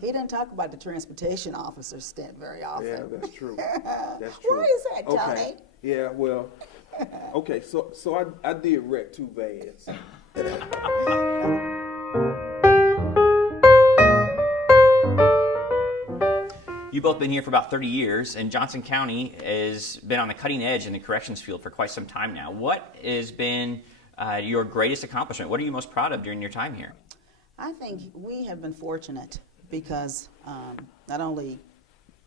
He didn't talk about the transportation officer stint very often. Yeah, that's true. That's true. Why is that, Tony? Okay. Yeah, well, okay, so I did wreck 2 vans. You've both been here for about 30 years, and Johnson County has been on the cutting edge in the corrections field for quite some time now. What has been your greatest accomplishment? What are you most proud of during your time here? I think we have been fortunate because not only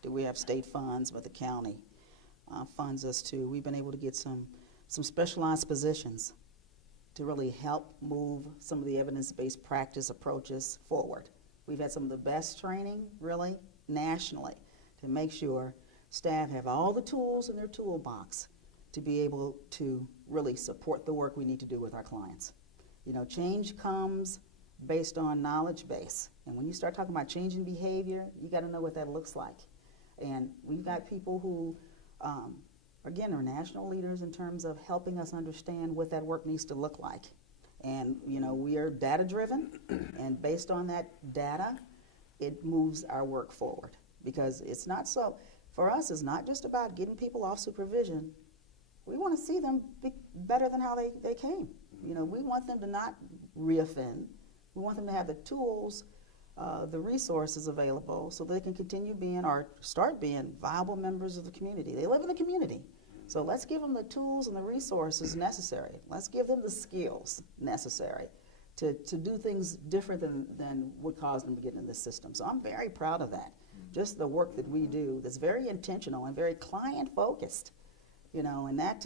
do we have state funds, but the county funds us too. We've been able to get some specialized positions to really help move some of the evidence-based practice approaches forward. We've had some of the best training, really, nationally, to make sure staff have all the tools in their toolbox to be able to really support the work we need to do with our clients. You know, change comes based on knowledge base. And when you start talking about changing behavior, you got to know what that looks like. And we've got people who, again, are national leaders in terms of helping us understand what that work needs to look like. And, you know, we are data-driven, and based on that data, it moves our work forward. Because it's not so, for us, it's not just about getting people off supervision. We want to see them be better than how they came. You know, we want them to not reoffend. We want them to have the tools, the resources available so they can continue being or start being viable members of the community. They live in the community. So let's give them the tools and the resources necessary. Let's give them the skills necessary to do things different than what caused them to get in this system. So I'm very proud of that. Just the work that we do that's very intentional and very client-focused, you know, and that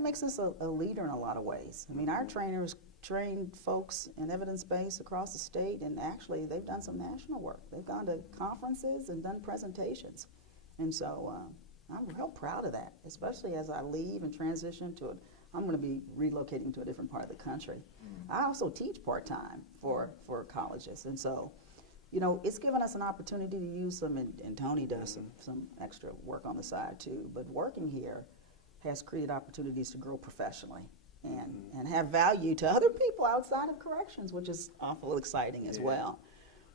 makes us a leader in a lot of ways. I mean, our trainers trained folks in evidence-based across the state, and actually they've done some national work. They've gone to conferences and done presentations. And so I'm real proud of that, especially as I leave and transition to it. I'm going to be relocating to a different part of the country. I also teach part-time for colleges, and so, you know, it's given us an opportunity to use some, and Tony does some extra work on the side too, but working here has created opportunities to grow professionally and have value to other people outside of corrections, which is awful exciting as well.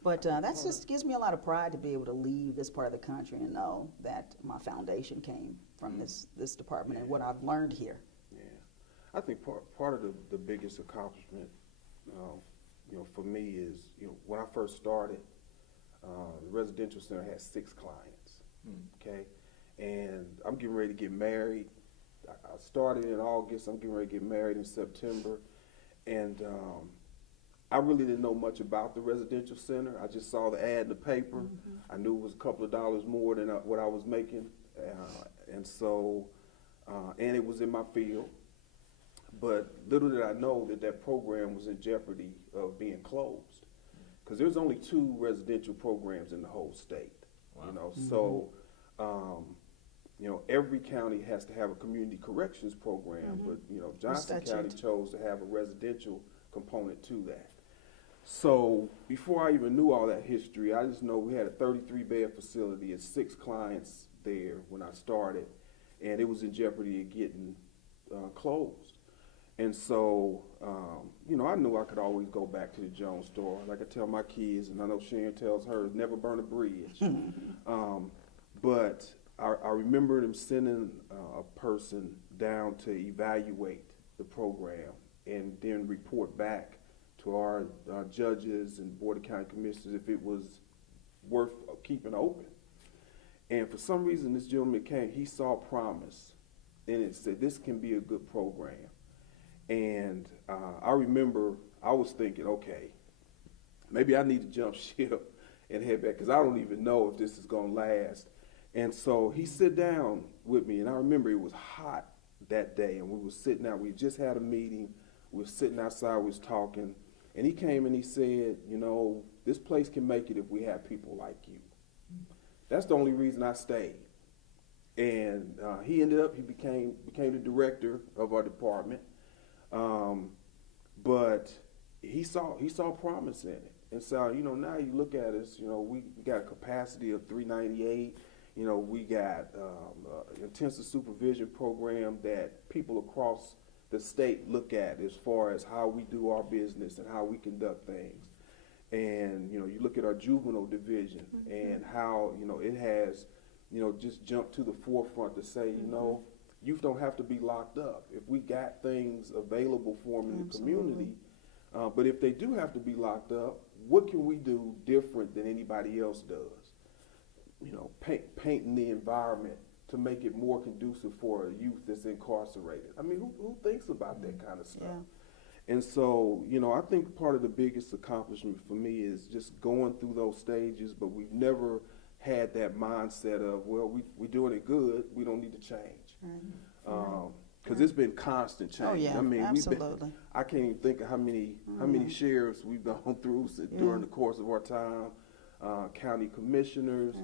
But that just gives me a lot of pride to be able to leave this part of the country and know that my foundation came from this department and what I've learned here. Yeah, I think part of the biggest accomplishment, you know, for me is, you know, when I first started, the residential center had 6 clients. Okay, and I'm getting ready to get married. I started in August. I'm getting ready to get married in September, and I really didn't know much about the residential center. I just saw the ad in the paper. I knew it was a couple of dollars more than what I was making, and so, and it was in my field. But little did I know that program was in jeopardy of being closed, because there's only 2 residential programs in the whole state. Wow. You know, so. You know, every county has to have a community corrections program, but, you know, Johnson County chose to have a residential component to that. So before I even knew all that history, I just know we had a 33-bed facility and 6 clients there when I started, and it was in jeopardy of getting closed. And so, you know, I knew I could always go back to the Jones store. Like I tell my kids, and I know Sharon tells hers, never burn a bridge. But I remember them sending a person down to evaluate the program and then report back to our judges and Board of County Commissioners if it was worth keeping open. And for some reason, this gentleman came, he saw promise in it, said this can be a good program. And I remember I was thinking, okay, maybe I need to jump ship and head back, because I don't even know if this is going to last. And so he sat down with me, and I remember it was hot that day, and we were sitting out. We just had a meeting. We were sitting outside. We was talking, and he came and he said, you know, this place can make it if we have people like you. That's the only reason I stayed. And he ended up, he became the director of our department. But he saw promise in it. And so, you know, now you look at us, you know, we got a capacity of 398. You know, we got intensive supervision program that people across the state look at as far as how we do our business and how we conduct things. And, you know, you look at our juvenile division and how, you know, it has, you know, just jumped to the forefront to say, you know, youth don't have to be locked up. If we got things available for them in the community, but if they do have to be locked up, what can we do different than anybody else does? You know, painting the environment to make it more conducive for a youth that's incarcerated. I mean, who thinks about that kind of stuff? Yeah. And so, you know, I think part of the biggest accomplishment for me is just going through those stages, but we've never had that mindset of, well, we're doing it good, we don't need to change. Because it's been constant change. Oh, yeah, I mean, absolutely. I can't even think of how many sheriffs we've gone through during the course of our time, county commissioners.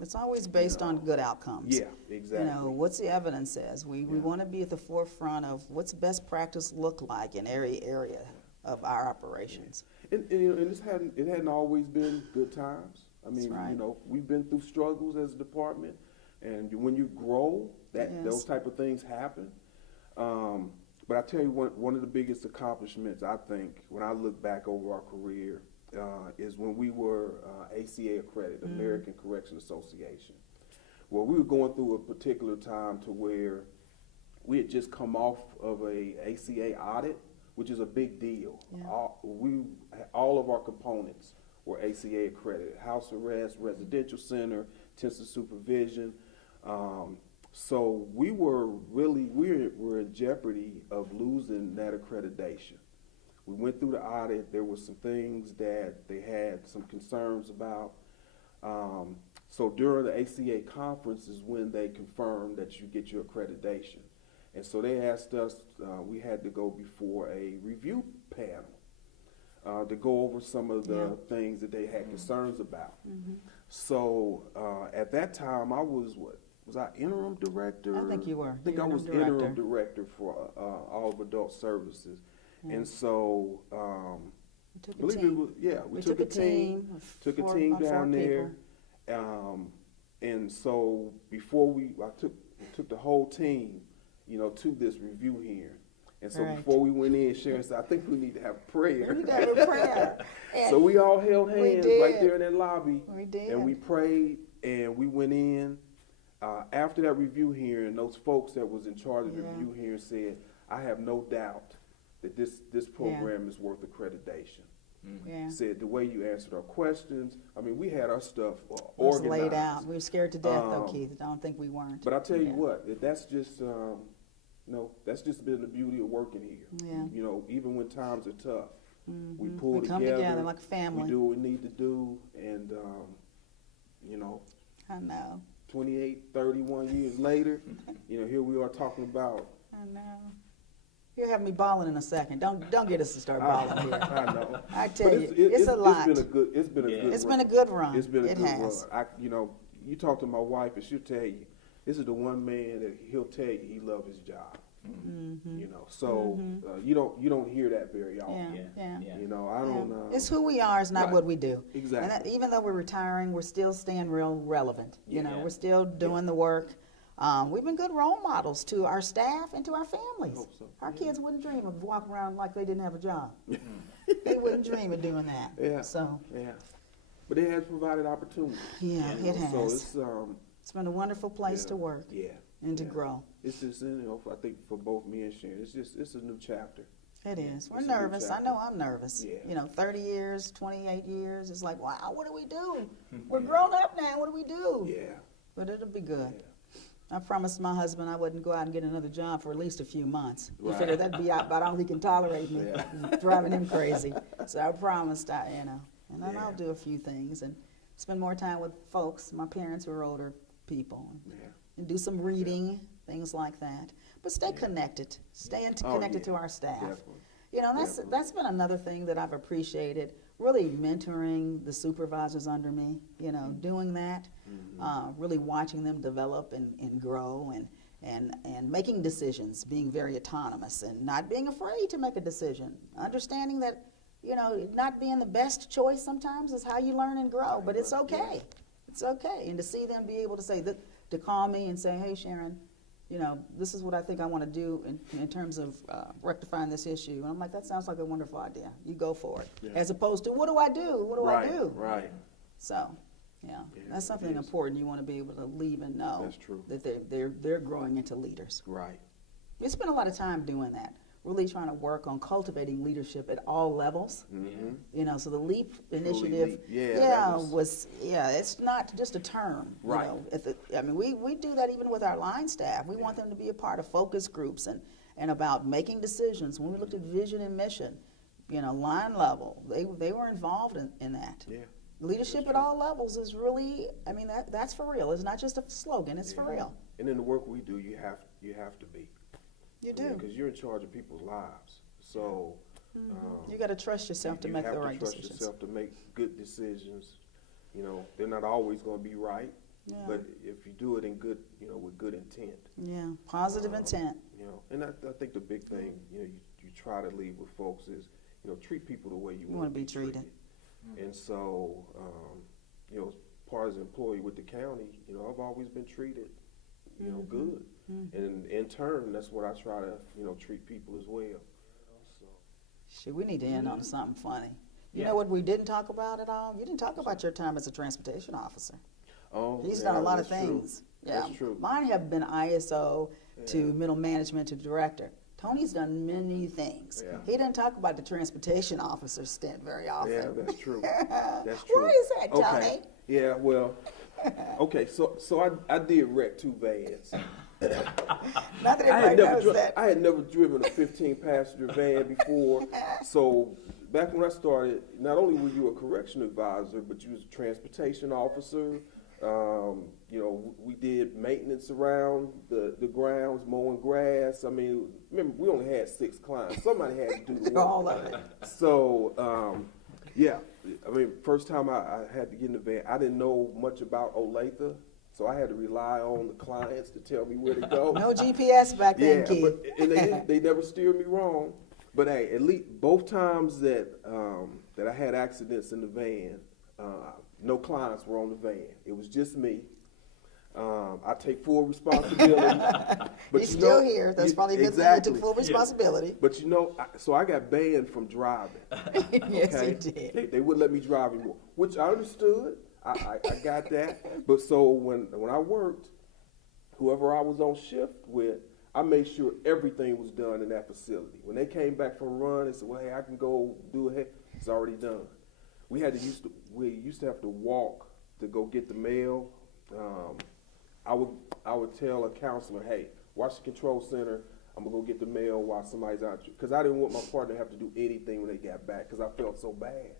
It's always based on good outcomes. Yeah, exactly. You know, what's the evidence says? We want to be at the forefront of what's best practice look like in every area of our operations. And you know, and it hadn't always been good times. I mean, right. you know, we've been through struggles as a department, and when you grow, those type of things happen. But I tell you, one of the biggest accomplishments, I think, when I look back over our career, is when we were ACA Accredited, American Correctional Association. Well, we were going through a particular time to where we had just come off of a ACA audit, which is a big deal. Yeah. All of our components were ACA accredited: house arrest, residential center, intensive supervision. So we were in jeopardy of losing that accreditation. We went through the audit. There were some things that they had some concerns about. So during the ACA conference is when they confirmed that you get your accreditation. And so they asked us, we had to go before a review panel to go over some of the things that they had concerns about. So at that time, I was I interim director? I think you were. I think I was interim director for all of adult services. And so, we took a team down there. And so before I took the whole team, you know, to this review hearing. And so before we went in, Sharon said, I think we need to have prayer. We got a prayer. So we all held hands right there in that lobby. We did. And we prayed, and we went in. After that review hearing, those folks that was in charge of the review hearing said, I have no doubt that this program is worth accreditation. Said the way you answered our questions, I mean, we had our stuff organized. Laid out. We were scared to death, though, Keith. I don't think we weren't. But I tell you what, that's just that's just been the beauty of working here. Yeah. You know, even when times are tough, we pull come together like a family. We do what we need to do, and you know. I know. 28, 31 years later, you know, here we are talking about. I know. You'll have me balling in a second. Don't get us to start balling here. I know. I tell you, it's a lot. It's been a good run. It's been a good run. You know, you talk to my wife and she'll tell you, this is the one man that he'll tell you he loves his job. You know, so you don't hear that very often. You know, I don't know. It's who we are, it's not what we do. Exactly. And even though we're retiring, we're still staying real relevant. You know, we're still doing the work. We've been good role models to our staff and to our families. I hope so. Our kids wouldn't dream of walking around like they didn't have a job. They wouldn't dream of doing that. Yeah. So. Yeah. But it has provided opportunity. Yeah, it has. So it's been a wonderful place to work. Yeah. And to grow. It's just, you know, I think for both me and Sharon, it's a new chapter. It is. We're nervous. I know I'm nervous. Yeah. You know, 30 years, 28 years, it's like, wow, what do we do? We're grown up now, what do we do? Yeah. But it'll be good. Yeah. I promised my husband I wouldn't go out and get another job for at least a few months. He Right. figured that'd be about all he can tolerate me, driving him crazy. So I promised, and then I'll do a few things and spend more time with folks, my parents who are older people, and do some reading, things like that. But stay connected, connected to our staff. Definitely. You know, that's been another thing that I've appreciated, really mentoring the supervisors under me, you know, doing that, really watching them develop and grow and making decisions, being very autonomous and not being afraid to make a decision, understanding that, you know, not being the best choice sometimes is how you learn and grow, but it's okay. It's okay. And to see them be able to say that, to call me and say, hey, Sharon, this is what I think I want to do in terms of rectifying this issue. And I'm like, that sounds like a wonderful idea. You go for it. Yeah. As opposed to, what do I do? What do I do? Right. So, yeah, Yeah, that's something it is. important. You want to be able to leave and know That's true. that they're growing into leaders. Right. We spend a lot of time doing that. Really trying to work on cultivating leadership at all levels. Mm-hmm. So the LEAP Truly initiative, LEAP. Yeah, that it's not just a term. Right. We do that even with our line staff. We want them to be a part of focus groups and about making decisions. When we looked at vision and mission, line level, they were involved in that. Yeah. Leadership at all levels is really, that's for real. It's not just a slogan, it's for real. And in the work we do, you have to be. You do. Because you're in charge of people's lives. So You got to trust yourself to make the right You have to trust decisions. yourself to make good decisions. They're not always going to be right, Yeah. but if you do it in good, with good intent. Yeah, positive intent. And I think the big thing, you try to leave with folks is, treat people the way you wanna want to be be treated. And so, part as an employee with the county, I've always been treated, good. And in turn, that's what I try to, treat people as well. So. Shit, we need to end on something funny. You Yeah. know what we didn't talk about at all? You didn't talk about your time as a transportation officer. Oh, He's yeah, done a lot of that's true. things. Yeah. That's true. Mine have been ISO to Yeah. middle management to director. Tony's done many things. Yeah. He doesn't talk about the transportation officer stint very often. Yeah, that's true. That's true. Why is that, Tony? Okay. Yeah, well, okay, so I did wreck 2 vans. Not that everybody knows that. I had never driven a 15-passenger van before. So back when I started, not only were you a correction advisor, but you was a transportation officer. We did maintenance around the grounds, mowing grass. Remember, we only had 6 clients. Somebody had to do the work. All of it. So, first time I had to get in the van, I didn't know much about Olathe, so I had to rely on the clients to tell me where to go. No GPS back then, Yeah, kid. and they never steered me wrong. But hey, at least both times that I had accidents in the van, no clients were on the van. It was just me. I take full responsibility. But He's still here. That's probably a good thing. He took full responsibility. But so I got banned from driving. Yes, he Okay? did. They wouldn't let me drive anymore, which I understood. I got that. But so when I worked, whoever I was on shift with, I made sure everything was done in that facility. When they came back from run, they said, "Well, hey, I can go do it. It's already done." We used to have to walk to go get the mail. I would tell a counselor, "Hey, watch the control center. I'm gonna go get the mail while somebody's out," because I didn't want my partner to have to do anything when they got back because I felt so bad.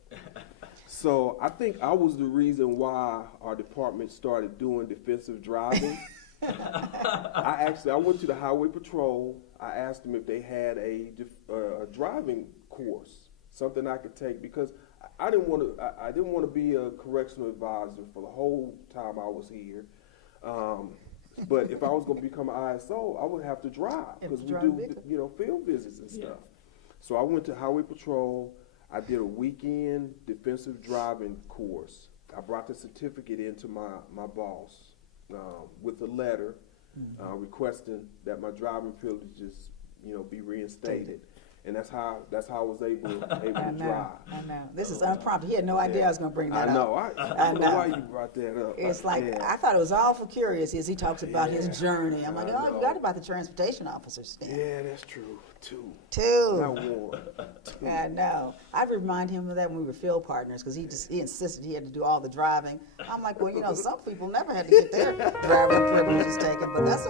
So I think I was the reason why our department started doing defensive driving. I went to the highway patrol. I asked them if they had a driving course, something I could take, because I didn't want to be a correctional advisor for the whole time I was here. But if I was going to become an ISO, I would have to drive because we do, field visits and stuff. So I went to highway patrol. I did a weekend defensive driving course. I brought the certificate into my boss with a letter requesting that my driving privileges, be reinstated. And that's how I was able to drive. I know. This is unprompted. He had no idea I was going to bring that I know. up. I don't know why you brought that up. It's like, Yeah. I thought it was awful curious as he talks about his Yeah. journey. I'm like, I oh, you know. forgot about the transportation officer stint. Yeah, that's true. Two. Two. Not one. Two. I know. I remind him of that when we were field partners because he insisted he had to do all the driving. I'm like, well, some people never had to get their driving privileges taken, but that's